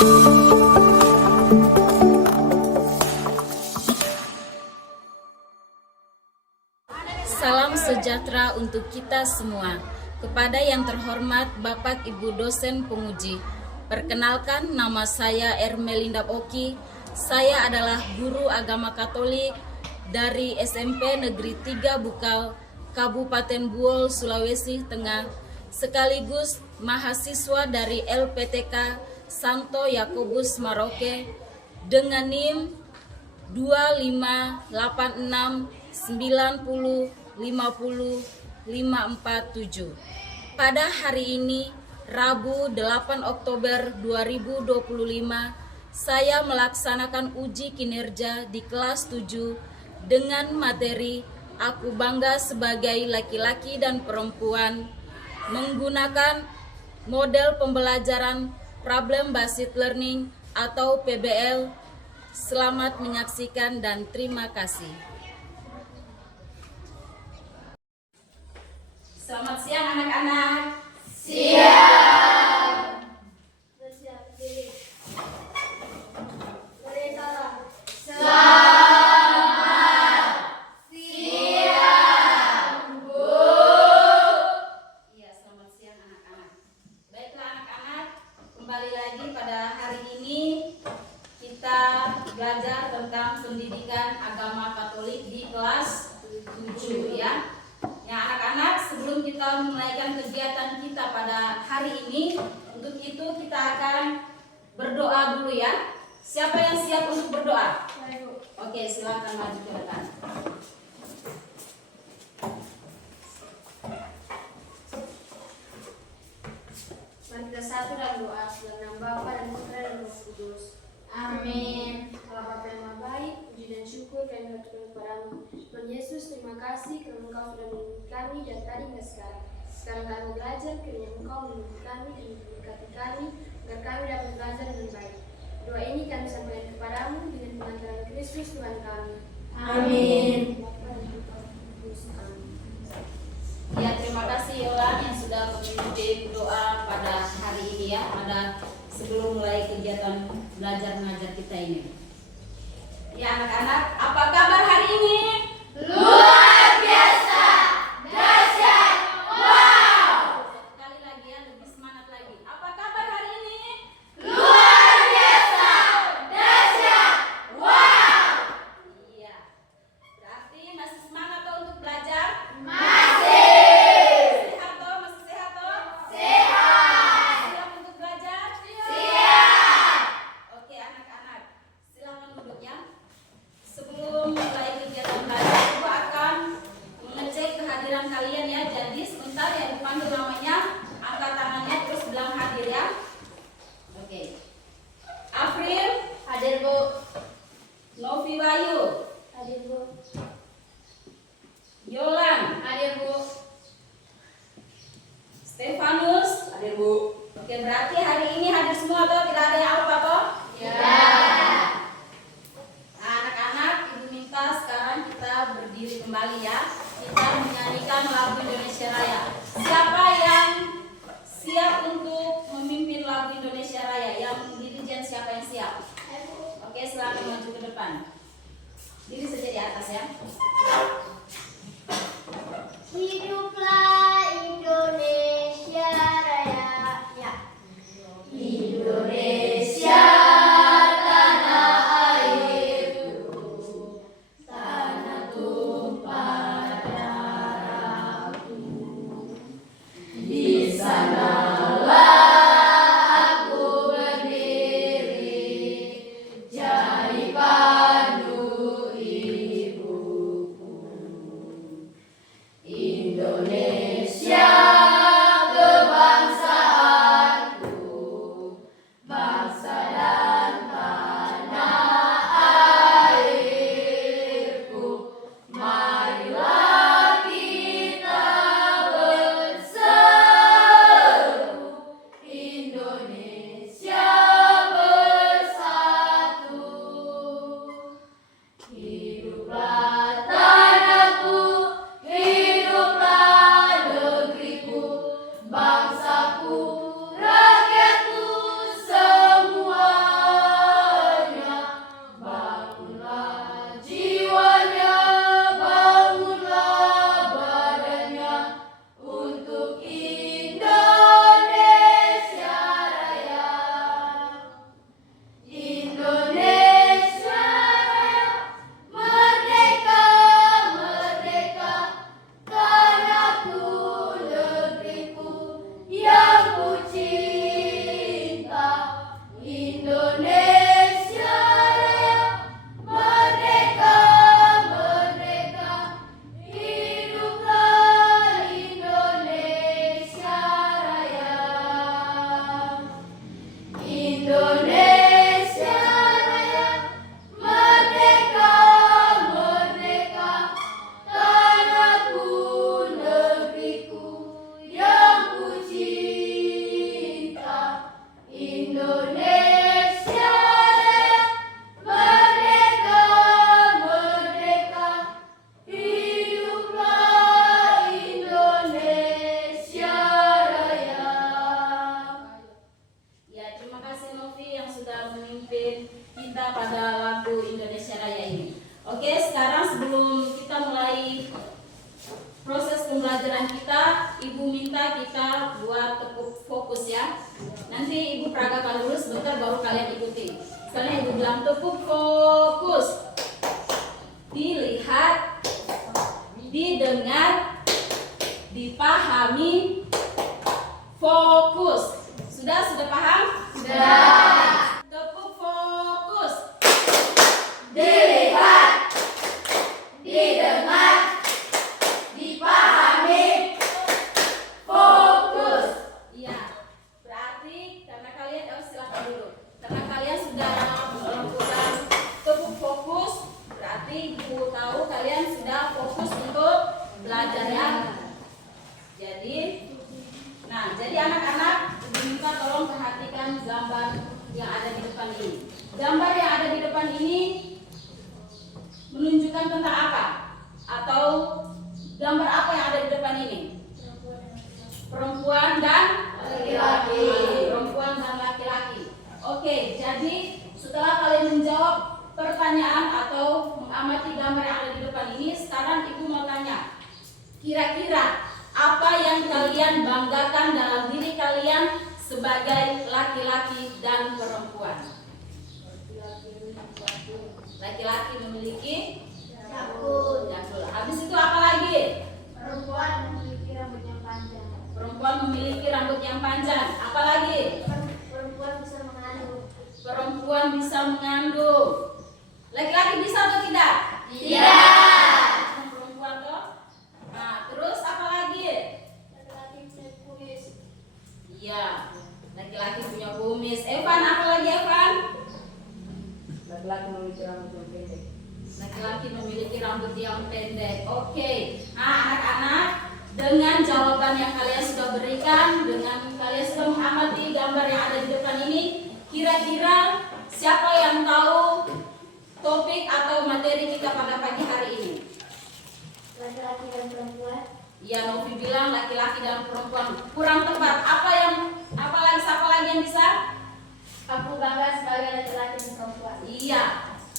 Salam sejahtera untuk kita semua. Kepada yang terhormat Bapak Ibu dosen penguji, perkenalkan nama saya Ermelinda Oki. Saya adalah guru agama Katolik dari SMP Negeri 3 Bukal, Kabupaten Buol, Sulawesi Tengah, sekaligus mahasiswa dari LPTK Santo Yakobus Maroke dengan NIM 25869050547. Pada hari ini, Rabu 8 Oktober 2025, saya melaksanakan uji kinerja di kelas 7 dengan materi Aku Bangga Sebagai Laki-laki dan Perempuan menggunakan model pembelajaran Problem Based Learning atau PBL. Selamat menyaksikan dan terima kasih. Selamat siang anak-anak. Siang. Selamat siang, Bu. Iya, selamat siang anak-anak. Baiklah anak-anak, kembali lagi pada hari ini kita belajar tentang pendidikan agama Katolik di kelas 7 ya. Ya anak-anak, sebelum kita menaikkan kegiatan kita pada hari ini, untuk itu kita akan berdoa dulu ya. Siapa yang siap untuk berdoa? Oke, silakan maju ke depan. Mari kita satu dan doa dalam nama Bapa dan Putra dan Roh Kudus. Amin. Allah Bapa yang Maha Baik, puji dan syukur kami haturkan kepadamu. Tuhan Yesus, terima kasih karena Engkau sudah melindungi kami dari tadi hingga sekarang. Sekarang kami belajar, kiranya Engkau melindungi kami dan memberkati kami, agar kami dapat belajar dengan baik. Doa ini kami sampaikan kepadamu dengan pengantaran Kristus Tuhan kami. Amin. Bapa dan Putra dan Roh Kudus. Amin. Ya, terima kasih Yolan yang sudah memimpin doa pada hari ini ya, pada sebelum mulai kegiatan belajar mengajar kita ini. Ya anak-anak, apa kabar hari ini? Luar biasa. Dahsyat. Wow. Sekali lagi ya, lebih semangat lagi. Apa kabar hari ini? Luar biasa. Dahsyat. Wow. Iya. Berarti masih semangat toh untuk belajar? Masih. Sehat toh? Masih sehat toh? Sehat. Siap untuk belajar? Siap. Oke anak-anak, silakan duduk ya. Sebelum mulai kegiatan belajar, Ibu akan mengecek kehadiran kalian ya. Jadi sebentar yang dipanggil namanya, angkat tangannya terus bilang hadir ya. Oke. April, Hadir, Bu. Novi Wayu, Hadir, Bu. Yolan, Hadir, Bu. Stefanus, hadir Bu. Oke, berarti hari ini hadir semua toh? Tidak ada yang lupa toh? Ya. Nah, anak-anak, Ibu minta sekarang kita berdiri kembali ya. Kita menyanyikan lagu Indonesia Raya. Siapa yang siap untuk memimpin lagu Indonesia Raya? Yang dirijen siapa yang siap? Oke, silakan maju ke depan. Diri saja di atas ya. Hiduplah Indonesia Raya. Ya. Indonesia tanah airku, tanah tumpah darahku. Nanti ibu peragakan dulu sebentar baru kalian ikuti. Sekarang ibu bilang tepuk fokus. Dilihat, didengar, dipahami, fokus. Sudah paham? Sudah. Tepuk fokus. Dilihat, didengar, dipahami, fokus. Iya. Berarti karena kalian silakan dulu. Karena kalian sudah melakukan tepuk fokus, berarti ibu tahu kalian sudah fokus untuk belajar ya. Jadi anak-anak diminta tolong perhatikan gambar yang ada di depan ini. Gambar yang ada di depan ini menunjukkan tentang apa? Atau gambar apa yang ada di depan ini? Perempuan dan Laki-laki. Perempuan dan laki-laki. Oke, jadi setelah kalian menjawab pertanyaan atau mengamati gambar yang ada di depan ini, sekarang ibu mau tanya, kira-kira apa yang kalian banggakan dalam diri kalian sebagai laki-laki dan perempuan? Laki-laki memiliki Jakun. jakun. Habis itu apa lagi? Perempuan memiliki rambut yang panjang. Perempuan memiliki rambut yang panjang. Apa lagi? Perempuan bisa mengandung. Perempuan bisa mengandung. Laki-laki bisa atau tidak? Tidak. Perempuan toh. Nah, terus apa lagi? Laki-laki bisa kumis. Iya, laki-laki punya kumis. Evan, apa lagi Evan? Laki-laki memiliki rambut yang pendek. Laki-laki memiliki rambut yang pendek. Oke. Nah, anak-anak, dengan jawaban yang kalian sudah berikan, dengan kalian sudah mengamati gambar yang ada di depan ini, kira-kira siapa yang tahu topik atau materi kita pada pagi hari ini? Laki-laki dan perempuan. Ya, Novi bilang laki-laki dan perempuan. Kurang tepat. Siapa lagi yang bisa? Aku bangga sebagai laki-laki dan perempuan. Iya,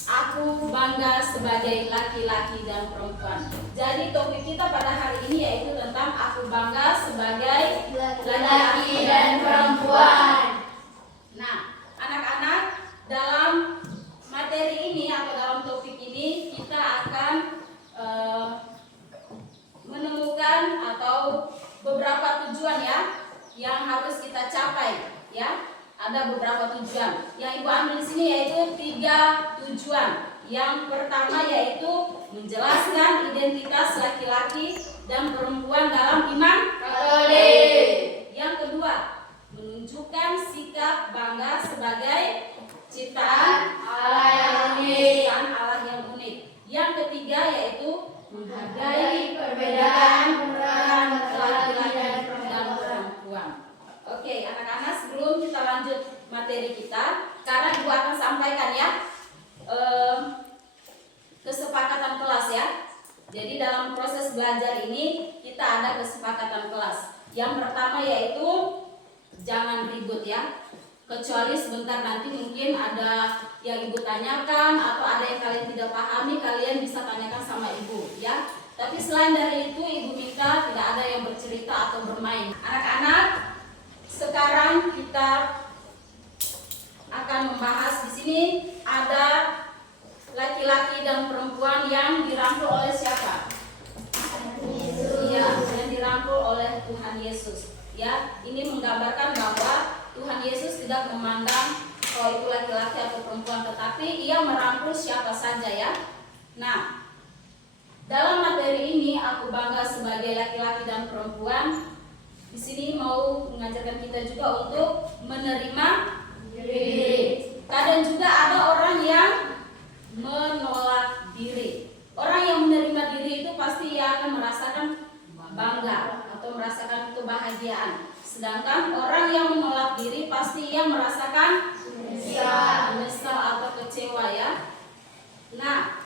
aku bangga sebagai laki-laki dan perempuan. Jadi topik kita pada hari ini yaitu tentang aku bangga sebagai Laki-laki dan perempuan. Nah, anak-anak, dalam materi ini atau dalam topik ini kita akan menemukan atau beberapa tujuan ya yang harus kita capai ya. Ada beberapa tujuan. Yang ibu ambil di sini yaitu 3 tujuan. Yang pertama yaitu menjelaskan identitas laki-laki dan perempuan dalam iman Katolik. Yang kedua, menunjukkan sikap bangga sebagai ciptaan Allah yang unik. Ciptaan Allah yang unik. Yang ketiga yaitu menghargai perbedaan peran laki-laki dan dan perempuan. Oke, anak-anak, sebelum kita lanjut materi kita, sekarang ibu akan sampaikan ya kesepakatan kelas ya. Jadi dalam proses belajar ini kita ada kesepakatan kelas. Yang pertama yaitu jangan ribut ya. Kecuali sebentar nanti mungkin ada yang ibu tanyakan atau ada yang kalian tidak pahami, kalian bisa tanyakan sama ibu ya. Tapi selain dari itu ibu minta tidak ada yang bercerita atau bermain. Anak-anak, sekarang kita akan membahas di sini ada laki-laki dan perempuan yang dirangkul oleh siapa? Iya, yang dirangkul oleh Tuhan Yesus. Ya, ini menggambarkan bahwa Tuhan Yesus tidak memandang kalau itu laki-laki atau perempuan, tetapi ia merangkul siapa saja ya. Nah, dalam materi ini aku bangga sebagai laki-laki dan perempuan. Di sini mau mengajarkan kita juga untuk menerima diri. Kadang juga ada orang yang menolak diri. Orang yang menerima diri itu pasti ia akan merasakan bangga atau merasakan kebahagiaan. Sedangkan orang yang menolak diri pasti ia merasakan menyesal atau kecewa ya. Nah,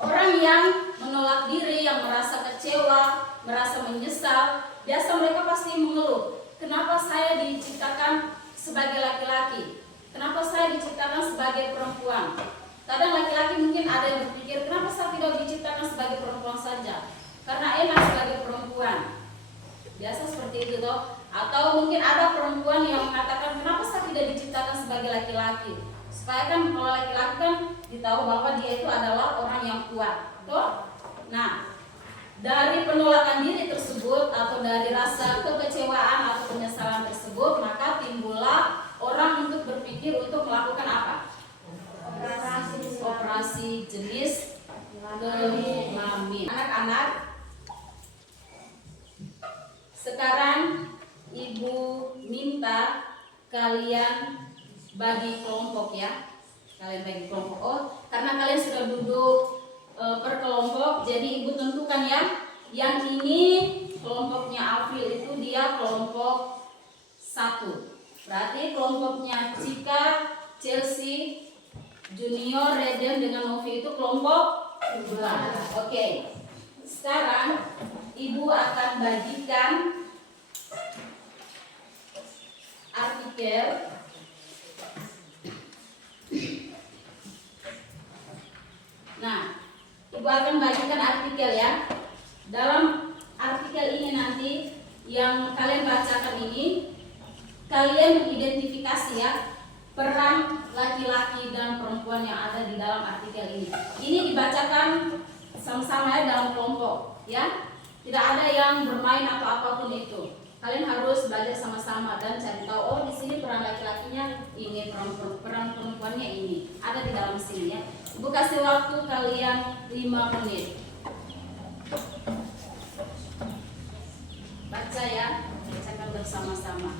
orang yang menolak diri, yang merasa kecewa, merasa menyesal, biasa mereka pasti mengeluh, kenapa saya diciptakan sebagai laki-laki? Kenapa saya diciptakan sebagai perempuan? Kadang laki-laki mungkin ada yang berpikir, kenapa saya tidak diciptakan sebagai perempuan saja? Karena enak sebagai perempuan. Biasa seperti itu toh. Atau mungkin ada perempuan yang mengatakan, kenapa diciptakan sebagai laki-laki. Supaya kan kalau laki-laki kan ditahu bahwa dia itu adalah orang yang kuat. Toh? Nah, dari penolakan diri tersebut atau dari rasa kekecewaan atau penyesalan tersebut, maka timbullah orang untuk berpikir untuk melakukan apa? Operasi jenis kelamin. Anak-anak, sekarang ibu minta kalian bagi kelompok ya. Kalian bagi kelompok. Oh, karena kalian sudah duduk per kelompok, jadi ibu tentukan ya. Yang ini kelompoknya Afil itu dia kelompok 1. Berarti kelompoknya Cika, Chelsea, Junior, Reden dengan Novi itu kelompok 2. Oke. Sekarang ibu akan bagikan artikel. Nah, ibu akan bagikan artikel ya. Dalam artikel ini nanti yang kalian bacakan ini, kalian mengidentifikasi ya peran laki-laki dan perempuan yang ada di dalam artikel ini. Ini dibacakan sama-sama ya dalam kelompok ya. Tidak ada yang bermain atau apapun itu. Kalian harus belajar sama-sama dan cari tahu, oh di sini peran laki-lakinya ini, peran perempuannya ini. Ada di dalam sini ya. Ibu kasih waktu kalian 5 menit. Baca ya, bacakan bersama-sama.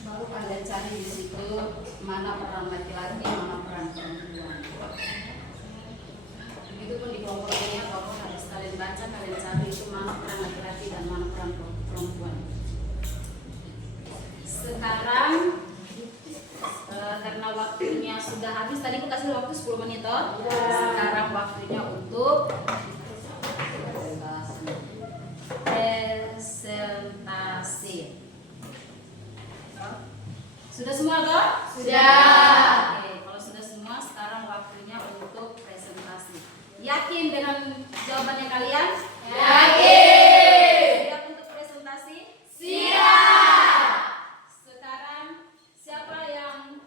Baru kalian cari di situ mana peran laki-laki, mana peran perempuan. Begitupun di kelompok ini ya, kalau harus kalian baca, kalian cari itu mana peran laki-laki dan mana peran perempuan. Sekarang karena waktunya sudah habis, tadi aku kasih waktu 10 menit toh. Sekarang waktunya untuk presentasi. Sudah semua toh? Sudah. Oke, kalau sudah semua, sekarang waktunya untuk presentasi. Yakin dengan jawabannya kalian? Yakin. Siap untuk presentasi? Siap. Sekarang siapa yang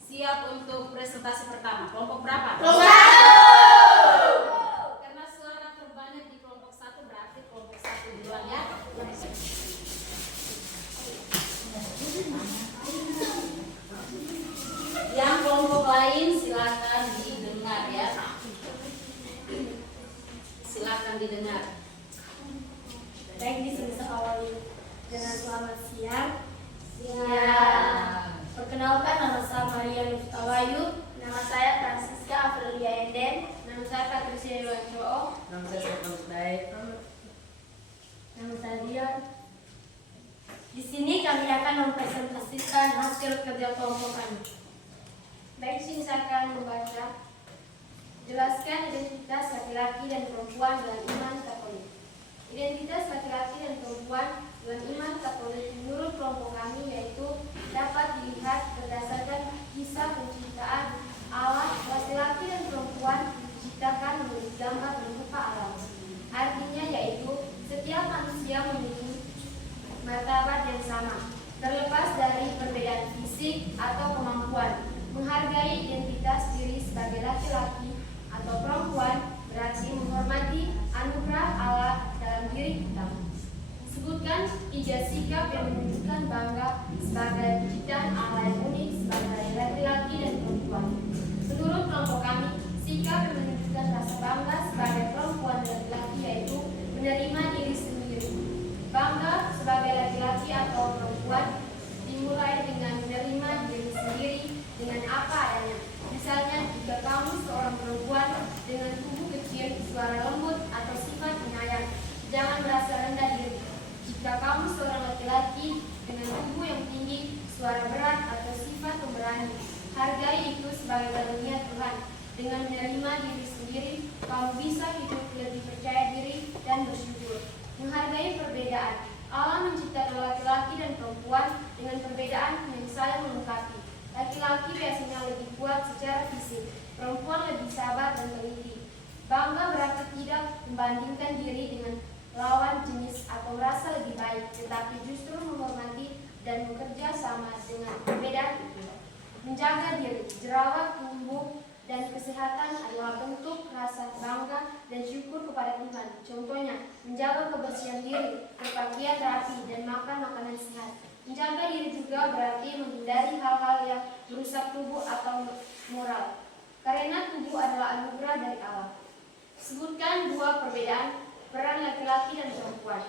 siap untuk presentasi pertama? Kelompok berapa? Kelompok 1. Karena suara terbanyak di kelompok 1 berarti kelompok 1 duluan ya. Yang kelompok lain silakan didengar ya. Silakan didengar. Baik, di sini saya awali dengan selamat siang. Perkenalkan, nama saya Maria Nuftawayu. Nama saya Francisca Aprilia Eden. Nama saya Patricia Iwanco. Nama saya Stefan Baik. Nama saya Dian. Di sini kami akan mempresentasikan hasil kerja kelompok kami. Baik, di sini saya akan membaca. Jelaskan identitas laki-laki dan perempuan dalam iman Katolik. Identitas laki-laki dan perempuan dalam iman Katolik menurut kelompok kami yaitu dapat dilihat berdasarkan kisah penciptaan Allah. Laki-laki dan perempuan diciptakan menurut gambar dan rupa Allah. Artinya yaitu setiap manusia memiliki martabat yang sama, terlepas dari perbedaan fisik atau kemampuan. Menghargai identitas diri sebagai laki-laki atau perempuan berarti menghormati anugerah Allah dalam diri kita. Sebutkan 3 sikap yang menunjukkan bangga sebagai ciptaan Allah yang unik sebagai laki-laki dan perempuan. Menurut kelompok kami, sikap yang menunjukkan rasa bangga sebagai perempuan dan laki-laki yaitu menerima diri sendiri. Bangga sebagai laki-laki atau perempuan dimulai dengan menerima diri sendiri dengan apa adanya. Misalnya, jika kamu seorang perempuan dengan tubuh kecil, suara lembut, atau sifat penyayang, jangan merasa rendah diri. Jika kamu seorang laki-laki dengan tubuh yang tinggi, suara berat, atau sifat pemberani, hargai itu sebagai karunia Tuhan. Dengan menerima diri sendiri, kamu bisa hidup lebih percaya diri dan bersyukur. Menghargai perbedaan. Allah menciptakan laki-laki dan perempuan dengan perbedaan yang saling melengkapi. Laki-laki biasanya lebih kuat secara fisik, perempuan lebih sabar dan teliti. Bangga berarti tidak membandingkan diri dengan lawan jenis atau merasa lebih baik, tetapi justru menghormati dan bekerja sama dengan perbedaan itu. Menjaga diri, jerawat, tubuh, dan kesehatan adalah bentuk rasa bangga dan syukur kepada Tuhan. Contohnya, menjaga kebersihan diri, berpakaian rapi, dan makan makanan sehat. Menjaga diri juga berarti menghindari hal-hal yang merusak tubuh atau moral, karena tubuh adalah anugerah dari Allah. Sebutkan dua perbedaan peran laki-laki dan perempuan.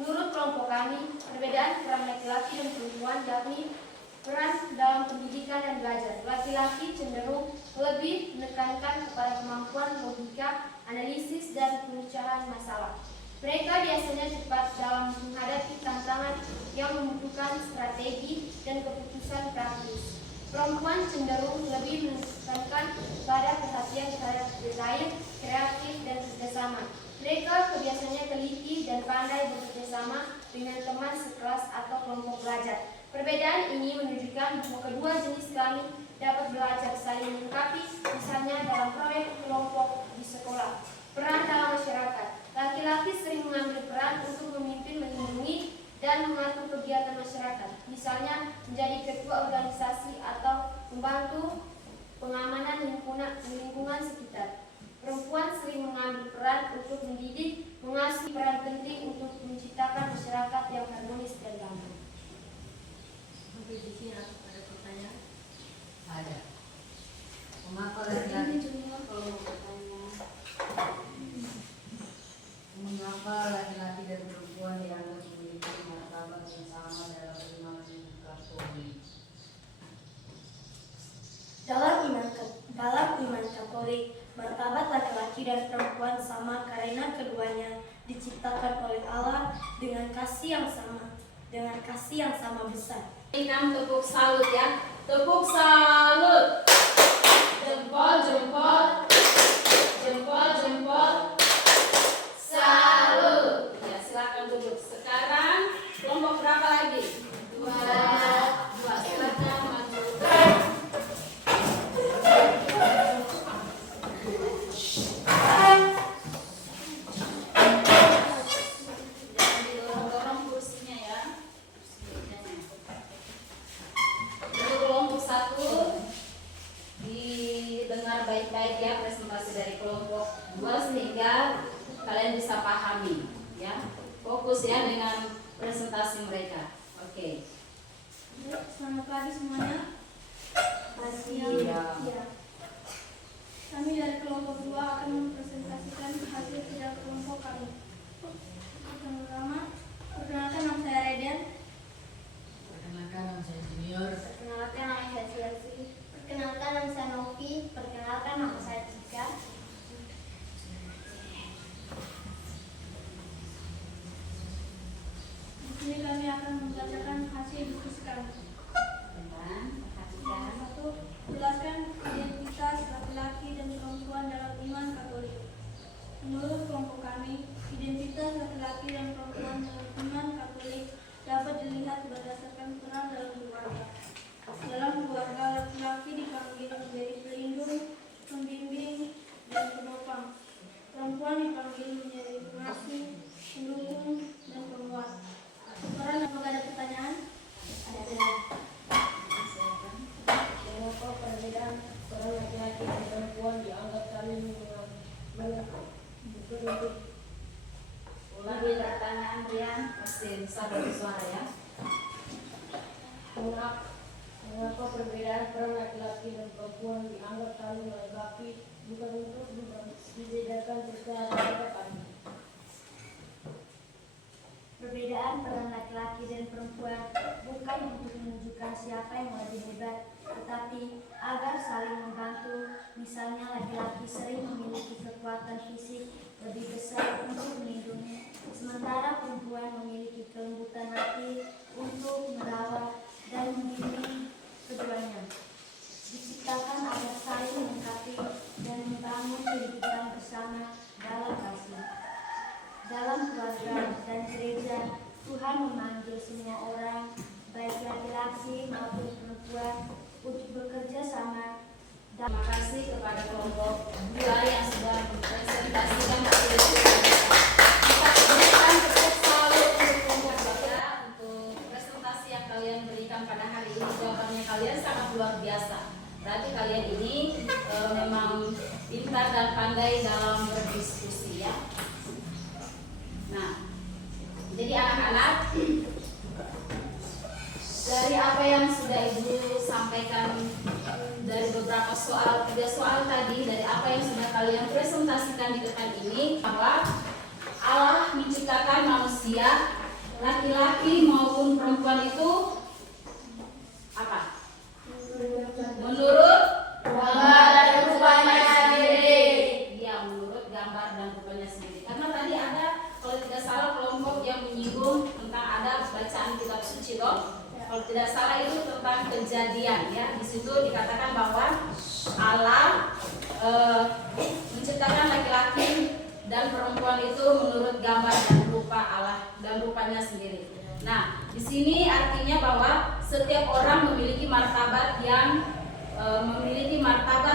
Menurut kelompok kami, perbedaan peran laki-laki dan perempuan yakni peran dalam pendidikan dan belajar. Laki-laki cenderung lebih menekankan kepada kemampuan logika, analisis, dan pemecahan masalah. Mereka biasanya cepat dalam menghadapi tantangan yang membutuhkan strategi dan keputusan praktis. Perempuan cenderung lebih menekankan pada perhatian terhadap detail, kreatif, dan kerjasama. Mereka biasanya teliti dan pandai bekerjasama dengan teman sekelas atau kelompok belajar. Perbedaan ini menunjukkan bahwa kedua jenis kami dapat belajar saling melengkapi, misalnya dalam proyek kelompok di sekolah. Peran dalam masyarakat. Laki-laki sering mengambil peran untuk memimpin, melindungi, dan mengatur kegiatan masyarakat, misalnya menjadi ketua organisasi atau membantu pengamanan lingkungan sekitar. Perempuan sering mengambil peran untuk mendidik, mengasuh, peran penting untuk menciptakan masyarakat yang harmonis dan damai. Sampai di sini ada pertanyaan? Ada. Mengapa laki-laki dan perempuan dianggap memiliki martabat yang sama dalam iman Katolik? Dalam iman Katolik, martabat laki-laki dan perempuan sama karena keduanya diciptakan oleh Allah dengan kasih yang sama besar. Berikan tepuk salut ya. Tepuk salut. Jempol, jempol. Jempol, jempol. Salut. Ya, silakan duduk. Sekarang kelompok berapa lagi? Dua. Silakan maju. Jangan didorong-dorong kursinya ya. Untuk kelompok satu didengar baik-baik ya presentasi dari kelompok 2 sehingga kalian bisa pahami ya. Fokus ya dengan presentasi mereka. Oke. Selamat pagi semuanya. Iya. Kami dari kelompok 2 akan mempresentasikan hasil kerja kelompok kami. Yang pertama, perkenalkan nama saya Reden. Perkenalkan nama saya Junior. Perkenalkan nama saya Chelsea. Perkenalkan nama saya Novi. Perkenalkan nama saya Cika. Di sini kami akan membacakan hasil diskusi kami. Teman, perhatikan. 1. Jelaskan identitas laki-laki dan perempuan dalam iman Katolik. Menurut kelompok kami, identitas laki-laki dan perempuan dalam iman Katolik dapat dilihat berdasarkan peran dalam keluarga. Dalam keluarga, laki-laki dipanggil menjadi pelindung, pembimbing, dan penopang. Perempuan dipanggil menjadi pengasuh, pendukung, dan penguat. Peran, apakah ada pertanyaan? Ada. Mengapa perbedaan peran laki-laki dan perempuan dianggap saling melengkapi? Ulangi pertanyaan Rian, pasti bisa bersuara ya. Mengapa perbedaan peran laki-laki dan perempuan dianggap saling melengkapi, bukan untuk dibedakan secara terhadap? Perbedaan peran laki-laki dan perempuan bukan untuk menunjukkan siapa yang lebih hebat, tetapi agar saling membantu. Misalnya laki-laki sering memiliki kekuatan fisik lebih besar untuk melindungi, sementara perempuan memiliki kelembutan hati untuk merawat dan membimbing keduanya. Diciptakan agar saling melengkapi pintar dan pandai dalam berdiskusi ya. Nah, jadi anak-anak, dari apa yang sudah Ibu sampaikan dari beberapa soal, 3 soal tadi, dari apa yang sudah kalian presentasikan di depan ini, bahwa Allah menciptakan manusia, laki-laki maupun perempuan itu apa? Menurut gambar dan rupanya sendiri. Iya, menurut gambar dan rupanya sendiri. Karena tadi ada, kalau tidak salah, kelompok yang menyinggung tentang ada bacaan kitab suci loh. Kalau tidak salah itu tentang Kejadian ya. Di situ dikatakan bahwa Allah menciptakan laki-laki dan perempuan itu menurut gambar dan rupa Allah dan rupanya sendiri. Nah, di sini artinya bahwa setiap orang memiliki martabat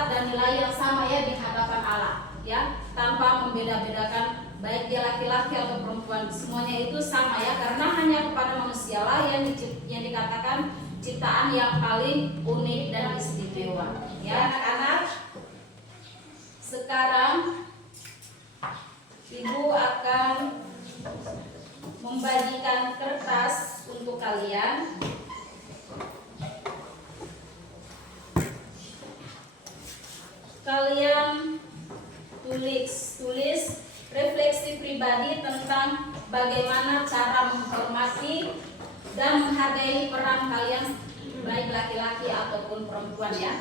dan nilai yang sama ya di hadapan Allah ya, tanpa membeda-bedakan baik dia laki-laki atau perempuan, semuanya itu sama ya, karena hanya kepada manusialah yang dikatakan ciptaan yang paling unik dan istimewa ya. Anak-anak, sekarang Ibu akan membagikan kertas untuk kalian. Kalian tulis refleksi pribadi tentang bagaimana cara menghormati dan menghargai peran kalian, baik laki-laki ataupun perempuan ya.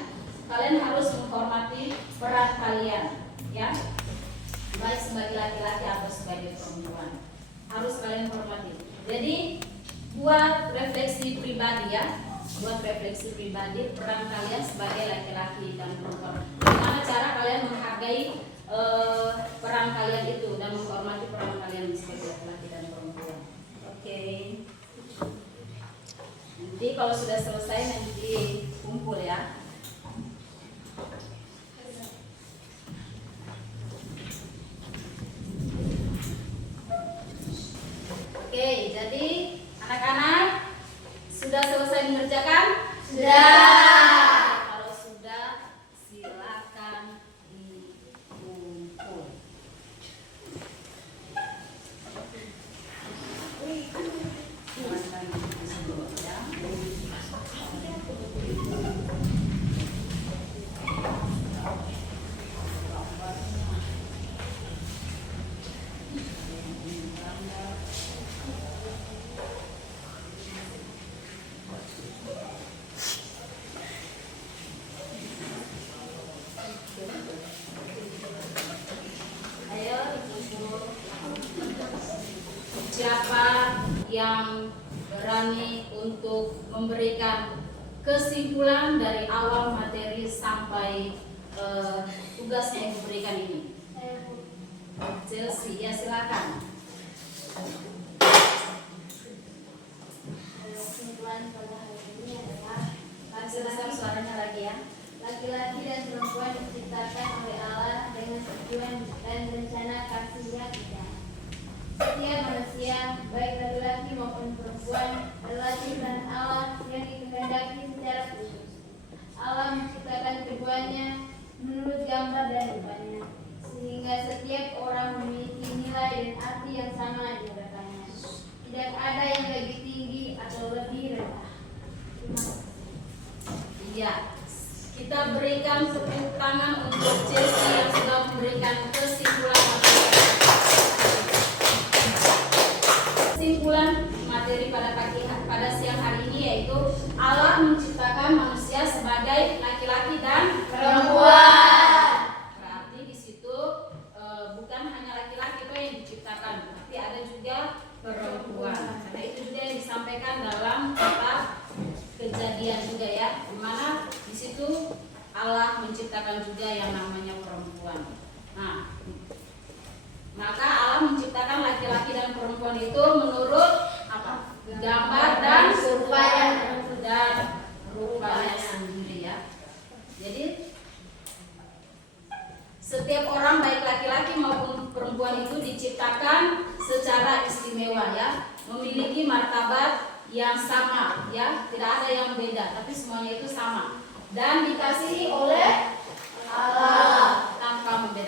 Kalian harus menghormati peran kalian ya, baik sebagai laki-laki atau sebagai perempuan, harus kalian hormati. Jadi buat refleksi pribadi ya, buat refleksi pribadi peran kalian sebagai laki-laki dan perempuan. Bagaimana cara kalian menghargai peran kalian itu dan menghormati peran kalian sebagai laki-laki dan perempuan. Oke. Nanti kalau sudah selesai nanti kumpul ya. Oke, jadi anak-anak sudah selesai mengerjakan? Sudah. Kalau sudah, silakan dikumpul. Ayo dikumpul. Siapa yang berani untuk memberikan kesimpulan dari awal materi sampai tugas yang diberikan ini? Chelsea, ya silakan. Kesimpulan pada hari ini adalah Silakan suaranya lagi ya. laki-laki dan perempuan diciptakan oleh Allah dengan tujuan dan rencana kasih-Nya kita. Setiap manusia, baik laki-laki maupun perempuan, adalah ciptaan Allah yang dikehendaki secara khusus. Allah menciptakan keduanya menurut gambar dan rupanya, sehingga setiap orang memiliki nilai dan arti yang sama di hadapannya. Tidak ada yang lebih tinggi atau lebih rendah. Terima kasih. Iya, kita berikan tepuk tangan untuk Chelsea yang sudah memberikan kesimpulan materi pada siang hari ini, yaitu Allah menciptakan manusia sebagai laki-laki dan perempuan. Berarti di situ bukan hanya laki-laki yang diciptakan, tapi ada juga perempuan. Karena itu juga yang disampaikan dalam kitab Kejadian juga ya, dimana di situ Allah menciptakan juga yang namanya perempuan. Nah, maka Allah menciptakan laki-laki dan perempuan itu menurut apa? Gambar dan rupanya sendiri ya. Jadi setiap orang baik laki-laki maupun perempuan itu diciptakan secara istimewa ya, memiliki martabat yang sama ya, tidak ada yang beda, tapi semuanya itu sama dan dikasihi oleh Allah tanpa membeda.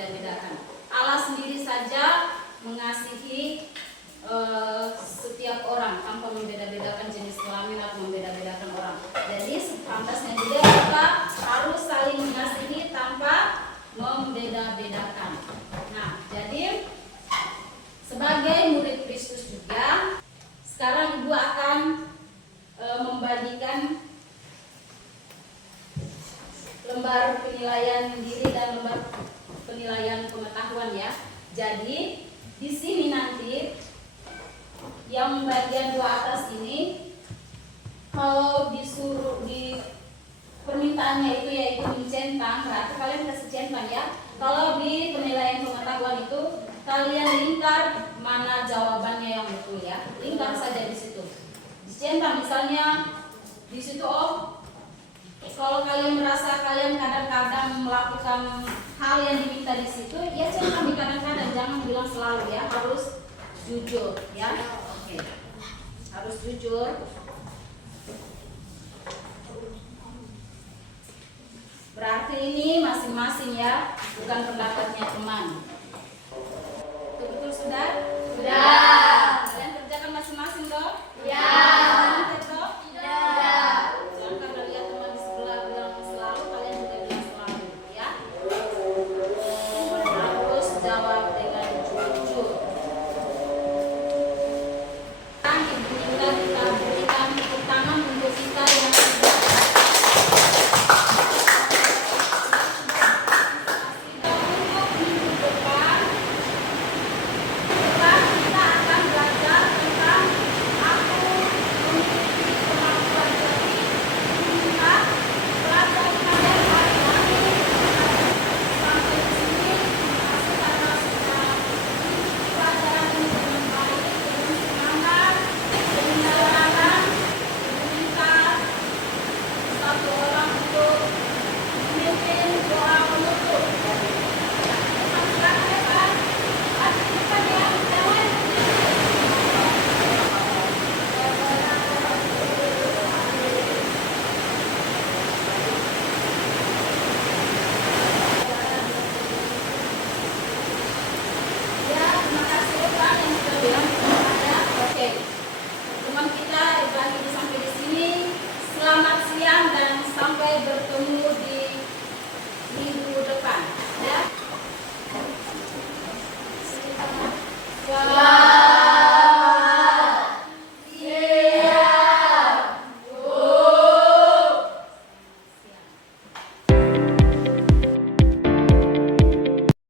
penilaian pengetahuan ya. Jadi di sini nanti yang bagian dua atas ini, kalau disuruh di permintaannya itu yaitu mencentang, berarti kalian kasih centang ya. Kalau di penilaian pengetahuan itu kalian lingkar mana jawabannya yang betul ya. Lingkar saja di situ. Dicentang misalnya di situ kalau kalian merasa kalian kadang-kadang melakukan hal yang diminta di situ, ya centang di kadang-kadang, jangan bilang selalu ya, harus jujur ya. Oke. Harus jujur. Berarti ini masing-masing ya, bukan pendapatnya teman. Betul sudah? Sudah. Kalian kerjakan masing-masing dong? Ya.